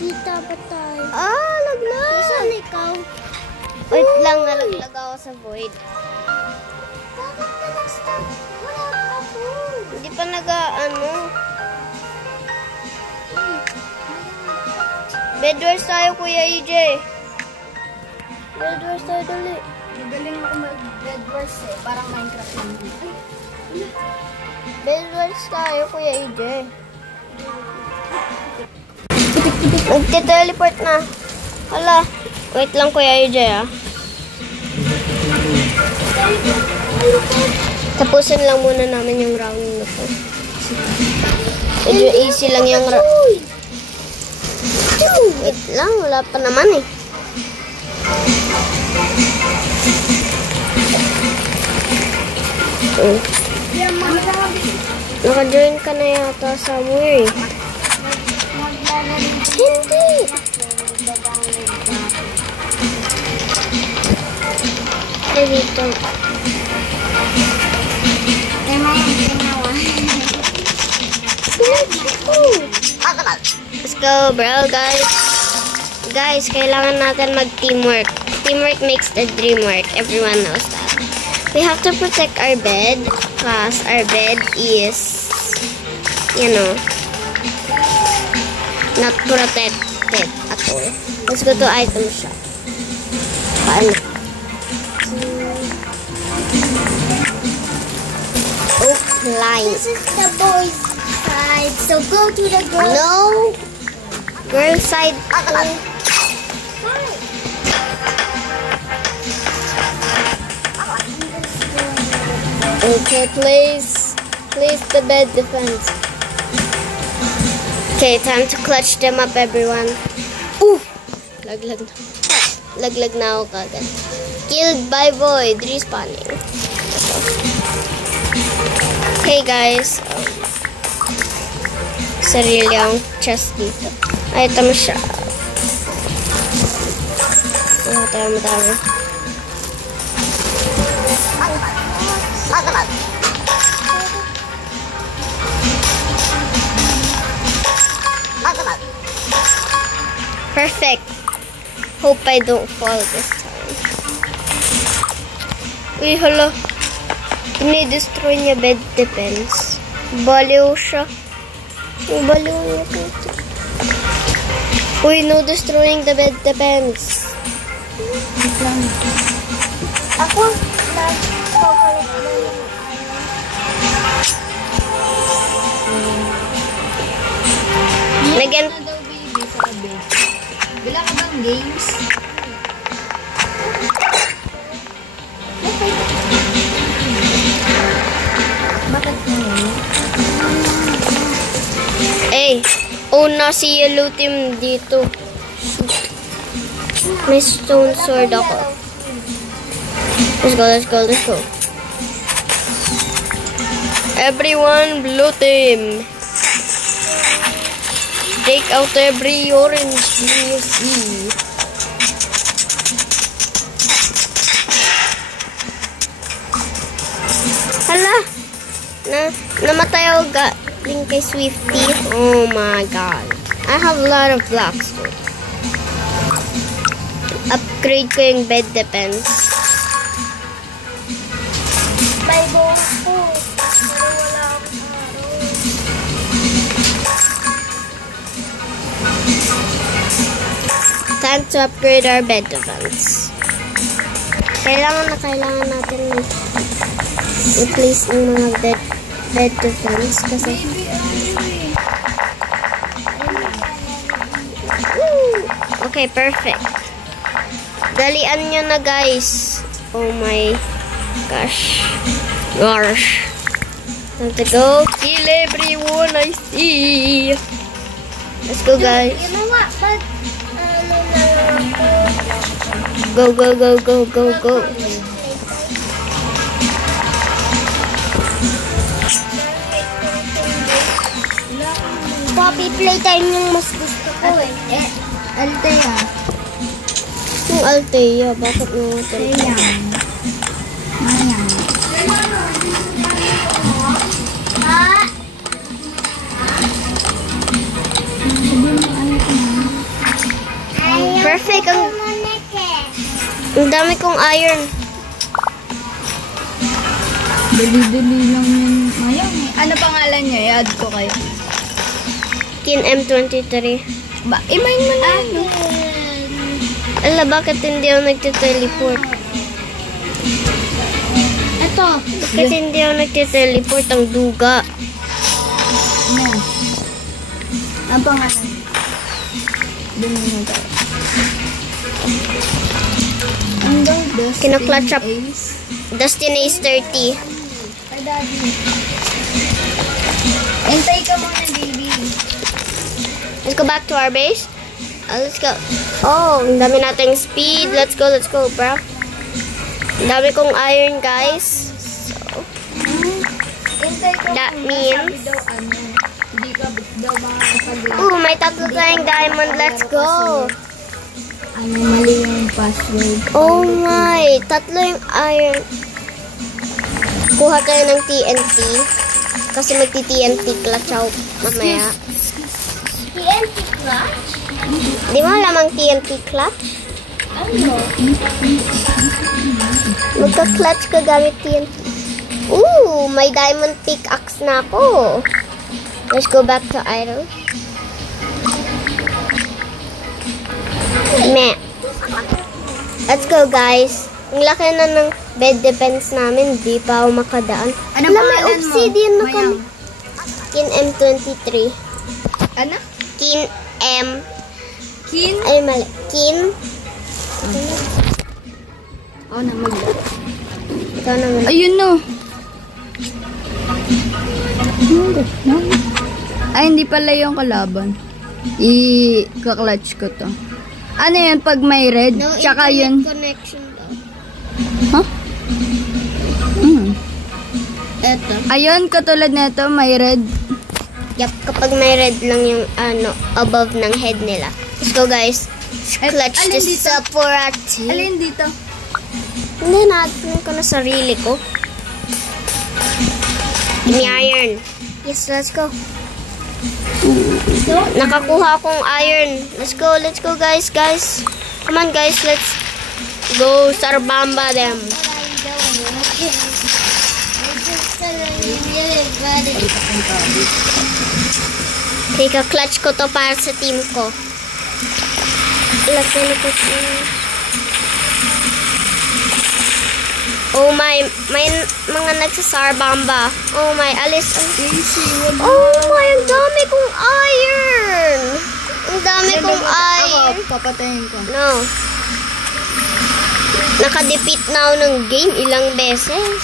Kita ba tayo? Ah, laglag. Saan ikaw? Wait lang, nalaglag ako sa void. Bakit ka nag-start? Wala pa ako. Hindi pa nag-ano. Bedwars tayo, Kuya EJ. Bedwars tayo, dali. Magaling ako mag-bedwars eh. Parang Minecraft lang. Bedwars tayo, Kuya EJ. Magte-teleport na. Hala. Wait lang, Kuya EJ, ah. Tapusin lang muna namin yung round na to. Medyo easy lang yung round. Wait lang, wala pa naman eh. Naka-join ka na yata somewhere eh. Hindi! Ay, dito. Let's go, bro, guys. Guys, kailangan natin mag-teamwork. Teamwork makes the dream work. Everyone knows that. We have to protect our bed because our bed is, you know, not protected at all. Let's go to item shop. Paano? Oak line. This is the boys' side, so go to the girls' No! Girl side. Okay, place the bed defense. Okay, time to clutch them up, everyone. Ooh! Laglag na. Laglag na ako kagad. Killed by void. Respawning. Okay, guys. Sarili ang chest dito. Ay, ito mo siya. Wala tayo madami. Perfect. Hope I don't fall this time. Uy, hala. Ini-destroy niya bed defense. Baliw siya. Baliw niya dito. Uy, no destroying the bed defense. Ako, nag-collect na yung Lagyan. na daw baby sa bed. Bila ka bang games? Bakit ngayon? Eh, una si yellow team dito. May stone sword ako. Let's go, let's go, let's go. Everyone, blue team. Take out every orange you see. Hala! Namatay ako galing kay Swifty. Oh my god. I have a lot of blocks too. Upgrade ko yung bed defense. May bones po. Pero wala akong araw. Time to upgrade our bed defense. Kailangan natin i-place ang mga bed defense kasi okay, perfect. Dalian nyo na, guys. Oh my gosh. Gosh. Time to go kill everyone I see. Let's go, guys. You know what? But, Go, go, go, go, go, go. Poppy playtime yung mas gusto ko eh. Altea. Yung Altea, bakit mo ito? Ayan. Ayan. Ha? Perfect. Ang dami kong iron. Dali-dali lang yun. Mayang eh. Ano pangalan niya? I-add ko kayo. Kin M23. Ba, imayin mo na yun. Ala, bakit hindi ako nagtiteleport? Ito. Bakit hindi ako nagtiteleport? Ang duga. Ano? Ang pangalan? Doon mo na tayo. Hanggang Dustin Kinaklatch up. Ace. Dustin Ace 30. Ay, Daddy. Hintay ka muna, baby. Let's go back to our base. Let's go. Oh, ang dami nating speed. Let's go, bro. Ang dami kong iron, guys. So, Hintay ka that muna. means... Sabi daw, hindi ka daw makakapag- Ooh, may tatlo tayong diamond. Let's go. Mali yung password. Oh my. Tatlo yung iron. Kuha tayo ng TNT. Kasi magti-TNT clutch out mamaya. TNT clutch? Di mo alam ang TNT clutch? Ano? Magka-clutch ka gamit TNT. Ooh, may diamond pickaxe na ako. Let's go back to iron. Meh. Let's go, guys. Ang laki na ng bed defense namin. Di pa ako makadaan. Anong Wala, may pangalan mo? obsidian na kami. Mayang. Kin M23. Ano? Kin M. Kin? Ay, mali. Kin. Oh, na maglaro. Ikaw naman. Ayun no. Ay, hindi pala yung kalaban. I-clutch ko to. Ano yun pag may red? No Tsaka internet yun. connection daw. Huh? Eto. Ayun, katulad nito, may red. Yep, kapag may red lang yung above ng head nila. Let's go, guys. Clutch alin this dito? up for our team. Alin dito? Hindi, natin ko na sarili ko. Give me iron. Yes, let's go. Nakakuha akong iron. Let's go, guys. Come on, guys, let's go Sarbamba them. Okay, ka-clutch ko to para sa team ko. Laki ko. Oh my, may mga nagsasarbamba. Oh my, alis. Oh my, ang dami kong iron. Ang dami kong iron. Ako, papatayin ko. No. Nakadepit na ako ng game ilang beses.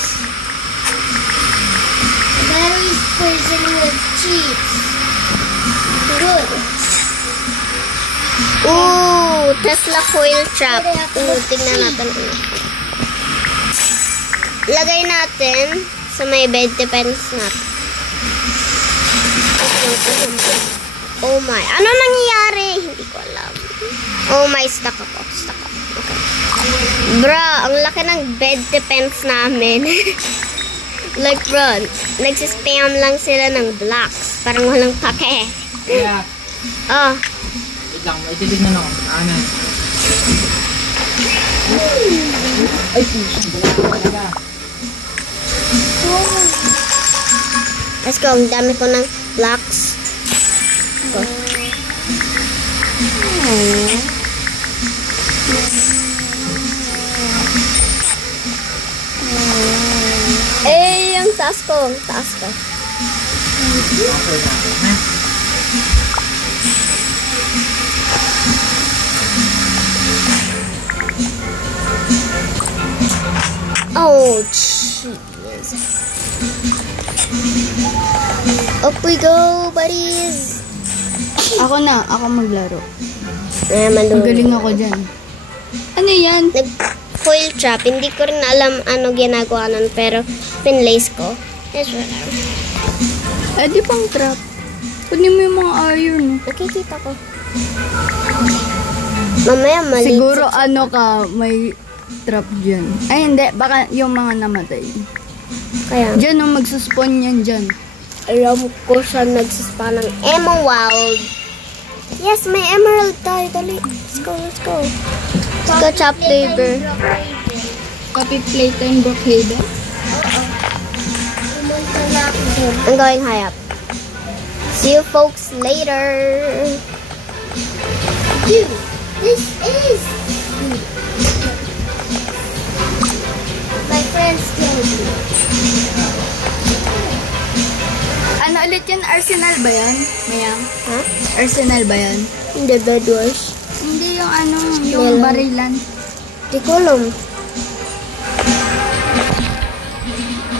Mary's prison with cheats. Good. Ooh, Tesla coil trap. Ooh, tignan natin. Lagay natin sa may bed defense natin. Oh my. Ano nangyayari? Hindi ko alam. Oh my, stuck ako. Okay. Bro, ang laki ng bed defense namin. Like, bro, nagsispam lang sila ng blocks. Parang walang pake. Kaya, Oh. wait lang, ititignan ako. Ano? Ay, wala talaga. Let's go. Ang dami ko ng blocks. Go. Eh, yung taas ko. Oh, jeez. Up we go, buddies. Ako maglaro. Malulog. Magaling ako dyan. Ano yan? Nag-foil trap. Hindi ko rin alam ano ginagawa nun, pero pinlace ko. Yes, whatever. Eh, di pang trap. Kunin mo yung mga iron. Nakikita ko. Mamaya mali. Siguro may trap dyan. Ay, hindi. Baka yung mga namatay. Kaya, Dyan, magsuspawn yan dyan. alam ko siya nagsispa ng Emerald. Yes, may emerald tayo. Dali. Let's go, let's go. Let's go chop labor. Copy plate and Brookhaven. I'm going high up. See you folks later. Dude, this is my friend's candy. Ano ulit yun? Arsenal ba yan? Mayang? Huh? Arsenal ba yan? Hindi, bed wars. Hindi yung ano, yung Melon. barilan. Di ko alam.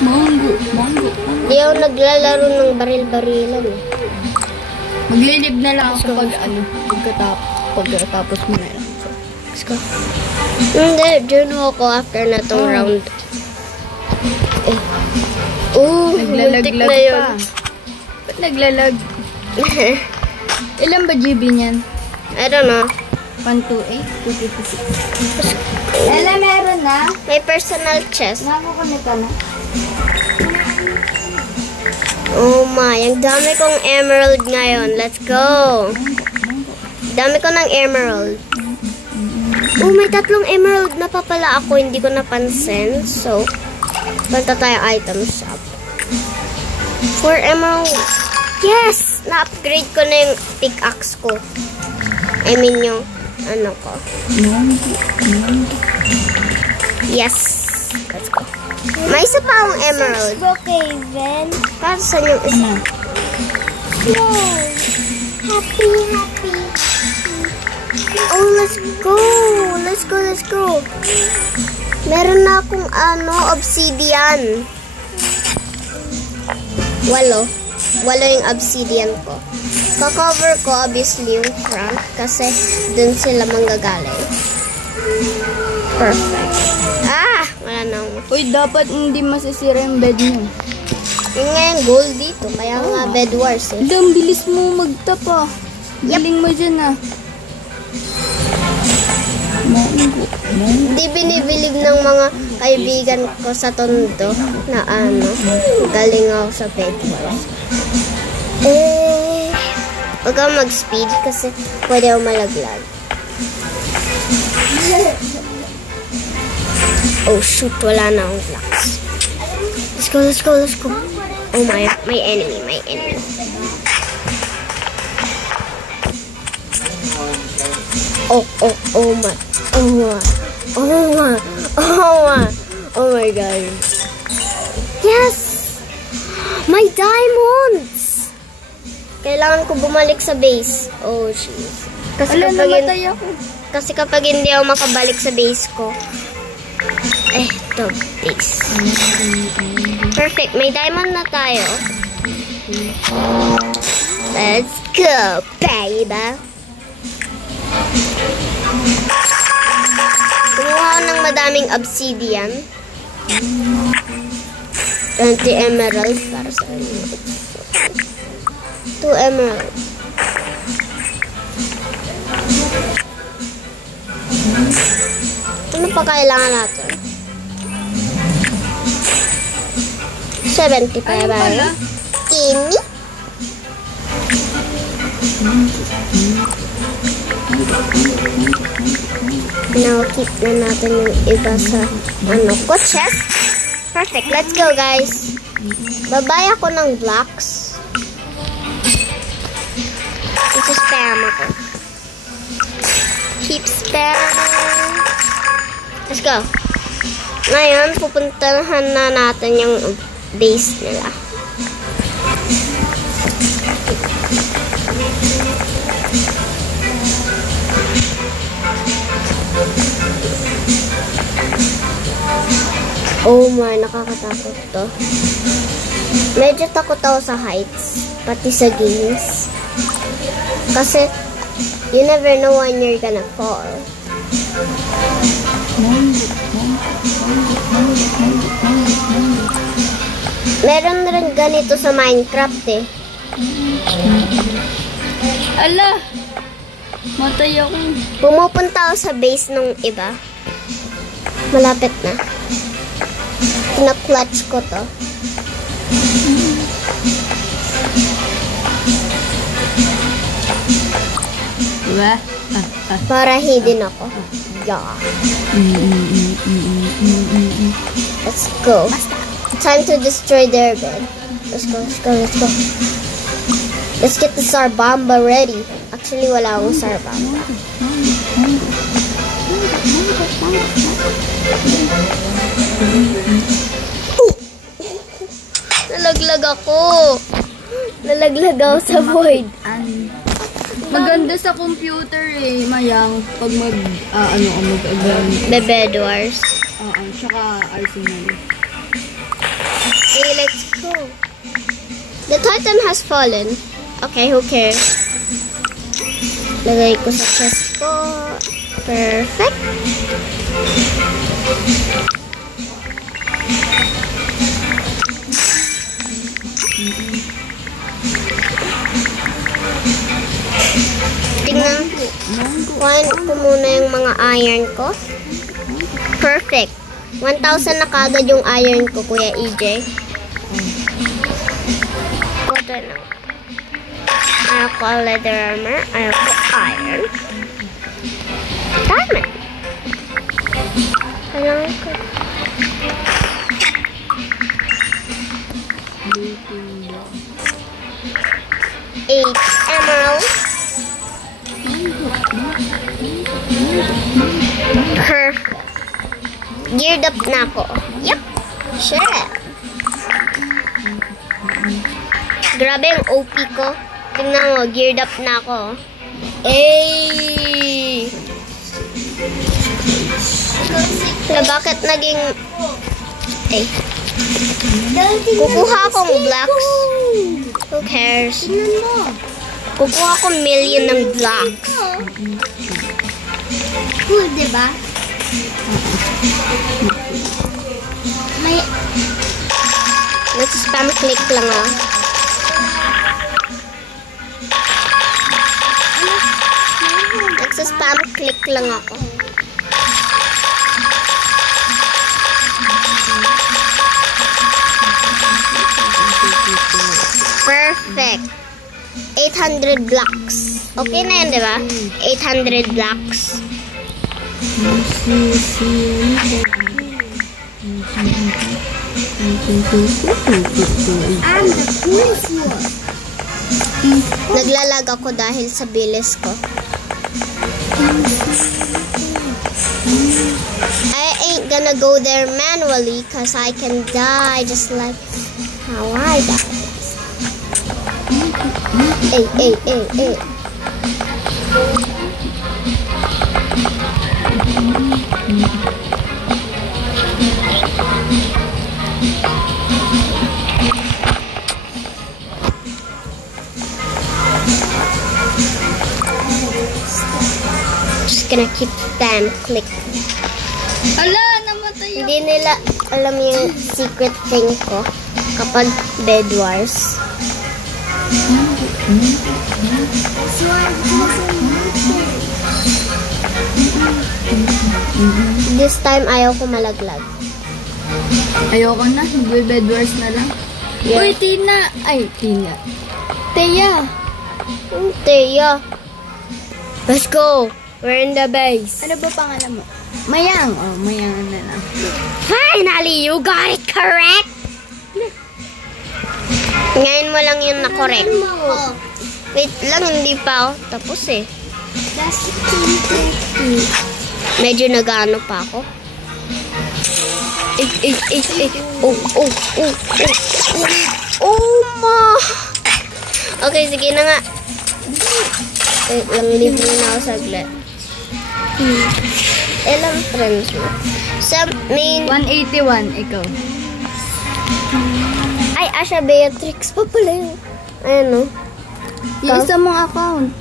Mango. Di ako naglalaro ng baril-barilan eh. Maglilib na lang ako pag ano, pagkatapos mo na lang. So, Let's go. Hindi, dyan ako after na tong round. Muntik naglalaglag na yun. pa. Ba't naglalag? Ilan ba GB niyan? I don't know. 128? 256. Ella, meron na? May personal chest. Nakakunik ka na? Oh my, ang dami kong emerald ngayon. Let's go. Dami ko ng emerald. Oh, may 3 emerald na pa pala ako. Hindi ko napansin. So, punta tayo item shop. 4 emerald. Yes! Na-upgrade ko na yung pickaxe ko. I mean yung ano ko. Yes. Let's go. May isa pa akong emerald. Brookhaven. Para saan yung isa? Yay! Happy. Oh, let's go. Let's go. Meron na akong obsidian. 8 yung obsidian ko. Ka-cover ko obviously yung front kasi dun sila manggagaling. Perfect. Wala na ako. Uy, dapat hindi masisira yung bed mo. Yung nga yung gold dito, kaya nga bed wars eh. Ang bilis mo magtapa. Galing mo dyan ah. Hindi binibilig ng mga kaibigan ko sa Tondo na galing ako sa bed wars. Huwag kang mag-speed kasi pwede ako malaglag. Oh shoot, wala na akong blocks. Let's go. Oh my enemy. Oh my god. Yes! My diamonds! Kailangan ko bumalik sa base. Oh jeez. Kasi kapag hindi ako makabalik sa base ko, base. Perfect. May diamond na tayo. Let's go, baby. Kumuha ako ng madaming obsidian. 20 emerald para sa inyo. 2 emerald. Ano pa kailangan natin? 75 ba? Kimi? Now, keep na natin yung iba sa chest. Perfect. Let's go, guys. Babay ako ng blocks. Ito spam ako. Keep spam. Let's go. Ngayon, pupuntahan na natin yung base nila. Oh my, nakakatakot to. Medyo takot ako sa heights, pati sa games. Kasi, you never know when you're gonna fall. Meron na rin ganito sa Minecraft eh. Ala! Matay ako. Pumupunta ako sa base ng iba. Malapit na. Pina-clutch ko to. Wah. Para hidden ako. Yeah. Let's go. Time to destroy their bed. Let's go, let's go, let's go. Let's get the Sarbamba ready. Actually, wala akong Sarbamba. Nalaglag ako. Nalaglag ako sa void. Maganda sa computer eh, Mayang. Pag Bed Wars. Tsaka Arsenal. Okay, let's go. The Titan has fallen. Okay, who cares? Lagay ko sa chest ko. Perfect. Tingnan. Kuhain ko muna yung mga iron ko. Perfect. 1,000 na kagad yung iron ko, Kuya EJ. Water na. Ayaw ko leather armor. Ayaw ko iron. Diamond. Kailangan ko. 8 emeralds. Perfect. Geared up na ako. Yep. Sure. Grabe yung OP ko. Tingnan mo, geared up na ako. Ay! So, bakit naging... Ay. Kukuha akong blocks. Who cares? Kukuha akong million ng blocks. Cool, diba? May... Let's spam click lang ah. Spam click lang ako. Perfect. 800 blocks. Okay na yun, diba? 800 blocks. Naglalag ako dahil sa bilis ko. I ain't gonna go there manually because I can die just like how I died. Hey. Just gonna keep spam click. Ala, namatay ako. Hindi nila alam yung secret thing ko kapag Bed Wars. This time ayaw ko malaglag. Ayoko na, Bed Wars na lang. Yeah. Uy, Tina! Ay, Tina. Teya! Teya! Let's go! We're in the base. Ano ba pangalan mo? Mayang. Oh, Mayang na lang. Finally, you got it correct! Ngayon mo lang yung na-correct. Wait lang, hindi pa ako tapos eh. Medyo nag-ano pa ako. Oh ma! Okay, sige na nga. Wait lang, leave mo na ako saglit. Ilang friends mo? Sa main... 181, ikaw. Ay, Asha Beatrix pa pala yung... Ano? Yung isa mong account.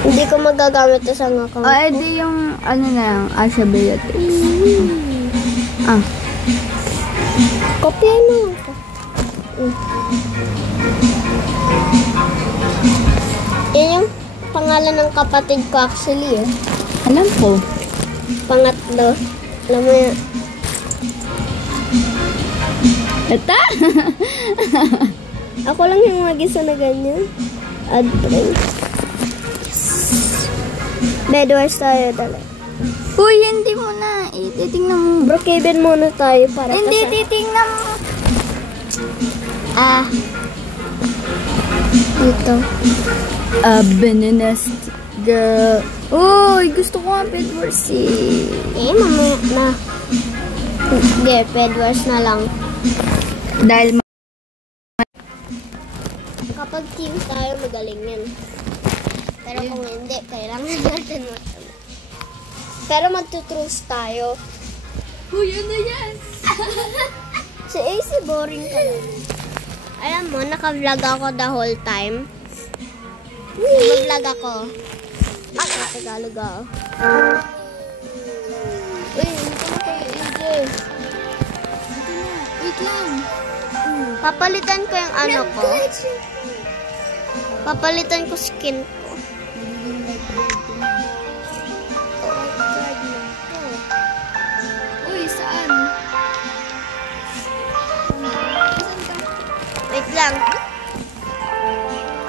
Hindi ko magagamit sa account. O, edi yung ano na lang, Asha Beatrix. Ah. Kopya mo. Yan yung pangalan ng kapatid ko actually eh. Alam ko. Pangatlo. Alam mo yan. Ata? Ako lang yung mag-isa na ganyan. Add friends. Bed wars tayo, dali. Uy, hindi mo na. Titingnan mo. Brookhaven muna tayo para Hindi, titingnan mo. Dito. Bananas girl. Uy, gusto ko nga bed wars eh. Mamaya na. Hindi, bed wars na lang. Dahil Kapag team tayo, magaling yan. Pero kung hindi, kailangan natin pero magtutruce tayo. uy, ano yan? Si AC boring ka lang. Alam mo, naka-vlog ako the whole time. Naka-vlog ako. Tagalog ako. Uy, hindi ko na kayo AJ. Wait lang. Papalitan ko yung ano ko. Papalitan ko skin ko. Uy, saan? Wait lang.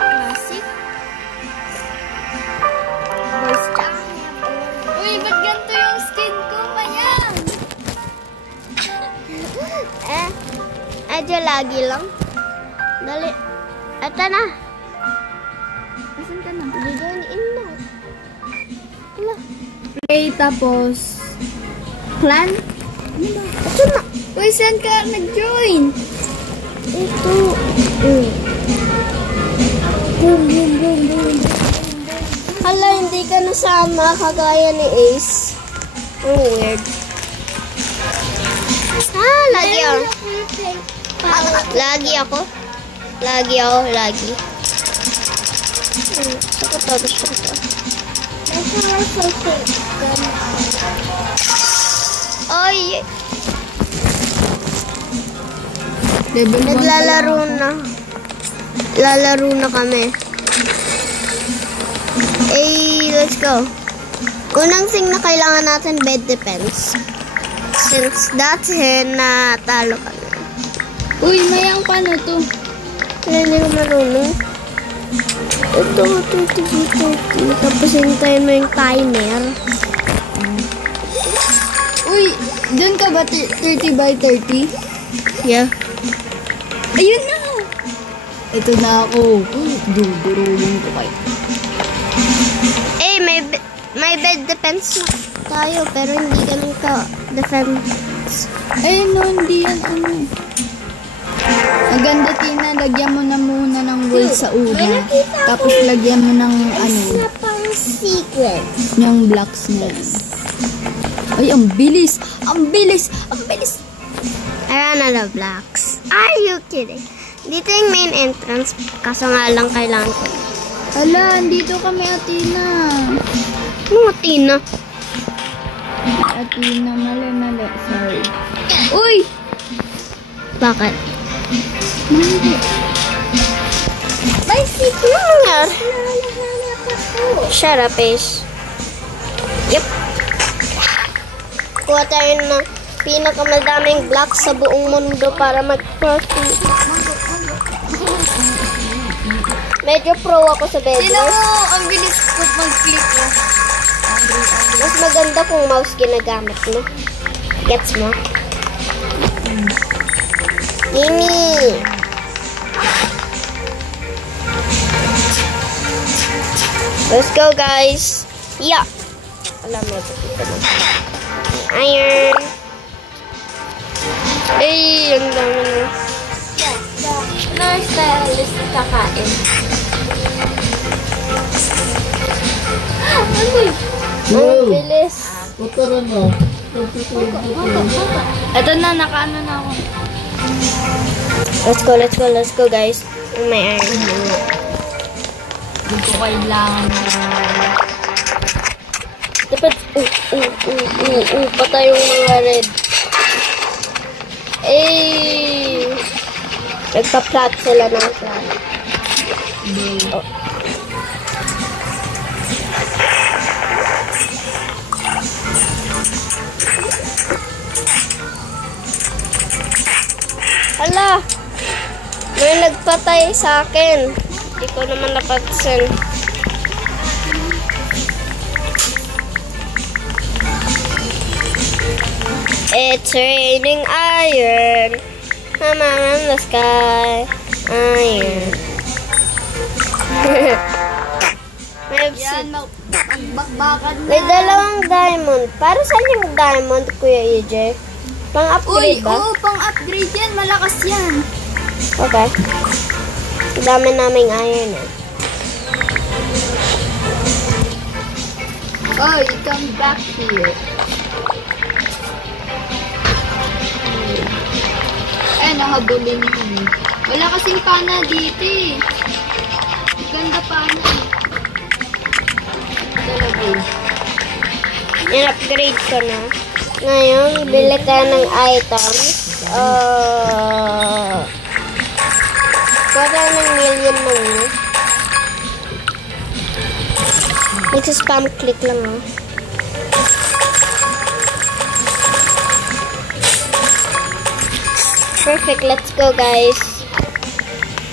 Classic? Voice chat. Uy, ba't ganito yung skin ko? Mayang! Medyo lagi lang. Dali. Eto na. Asan ka na? Join in na. Wala. Play tapos clan? Ito na. Uy, saan ka nag-join? Ito. Boom, boom, boom, boom. Hala, hindi ka nasama kagaya ni Ace. Ang weird. Lagi ako. Lagi ako. Lagi. Gusto ko to. Oy! Lalaro na kami. Let's go. Unang thing na kailangan natin, bed defense. Since dati na talo kami. Uy, mayang paano to? Hindi ko marunong. Ito. Tapos hintayin mo yung timer. Uy, dun ka ba 30 by 30? Yeah. Ayun na! Ito na ako. Duduruin ko kayo. May bed defense na tayo, pero hindi ganun ka defense. Ayun no, hindi yan ano. Ang ganda, Tina, lagyan mo na muna ng gold sa una. Tapos lagyan mo ng ano, pang secret. yung blocks na yan. Ay, ang bilis! Ang bilis! I ran out of blocks. Are you kidding? Dito yung main entrance, kaso nga lang kailangan ko. Hala, andito kami, Atina. Mga Tina. Atina, mali. Sorry. Uy! Bakit? Mali. May secret! Shut up, Ace. Yep. Kuha tayo ng pinakamadaming blocks sa buong mundo para mag-profit. Medyo pro ako sa bed. Sino mo? Ang bilis ko mag-click mo. Mas maganda kung mouse ginagamit mo. Gets mo? Mimi! Let's go, guys! Yeah! Alam mo, ito mo. Iron! Ay, ang dami na. Stylist kakain. Ang bilis. Ito na, nakaano na ako. Let's go, guys. Oh, may iron. Hindi ko kailangan na. Dapat, patay yung mga red. Nagpa-plat sila ng plat. Oh. Hala! May nagpatay sa akin. Hindi ko naman napansin. It's raining iron. Come on in the sky. Iron. Yan, magbakbakan na. May dalawang diamond. Para saan yung diamond, Kuya EJ? Pang-upgrade ba? Oo, pang-upgrade yan. Malakas yan. Okay. Dami naming iron eh. Oy, come back here. Ay, nakabuling yun. Wala kasing pana dito eh. Ganda pana eh. Talaga eh. In-upgrade ko na. Ngayon, bili ka ng items. Wala ng million lang yun. Nagsa-spam click lang oh. Perfect, let's go guys.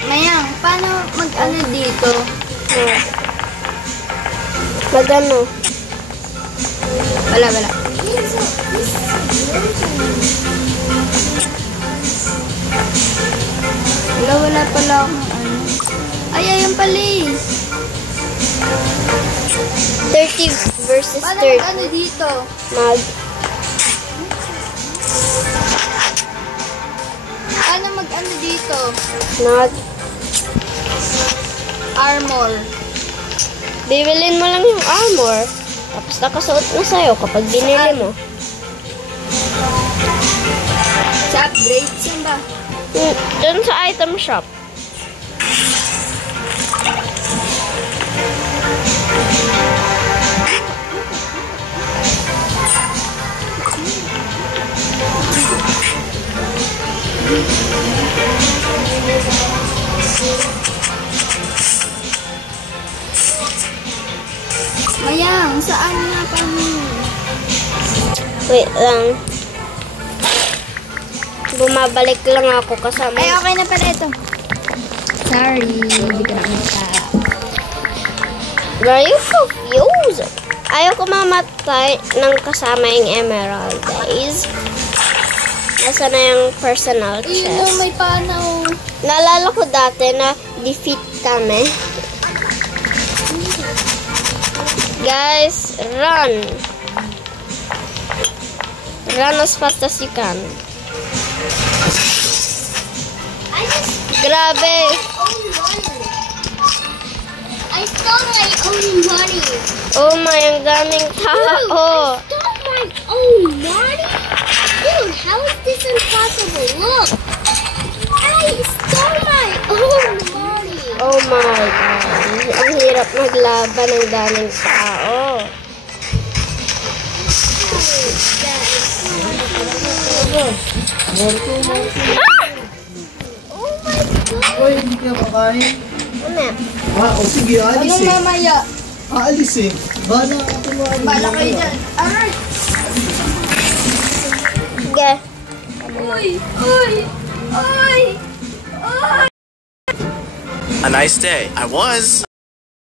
Mayang, paano mag-ano dito? Mag-ano? Wala. Wala pala akong ano. Ay, ayun pala eh. 30 versus Paano 30. mag-ano dito? Paano mag-ano dito? Armor. Bibilin mo lang yung armor. Tapos nakasuot na sa'yo kapag binili mo. Sa upgrades yun ba? Doon sa item shop. Mayang, saan nga pa mo? Wait lang. Bumabalik lang ako kasama. Ay, okay na pala ito. Sorry, hindi ko nakita. Are you confused? Ayaw ko mamatay ng kasama yung emerald, guys. Nasa na yung personal Ayun chest? may pana oh. Naalala ko dati na defeat kami. Guys, run. Run as fast as you can. Grabe. I stole my own money. Oh my, ang daming tao. I stole my own money? Dude, how is this impossible? Look. I stole my own money. Oh my God. Ang hirap maglaban ng daming tao. Uy, hindi ka kakain. Ano? O sige, alis Anong eh. mamaya? Aalis eh. Bala ako mo. Bala kayo dyan. Aray! Sige. Uy! Uy! Uy! A nice day. I was.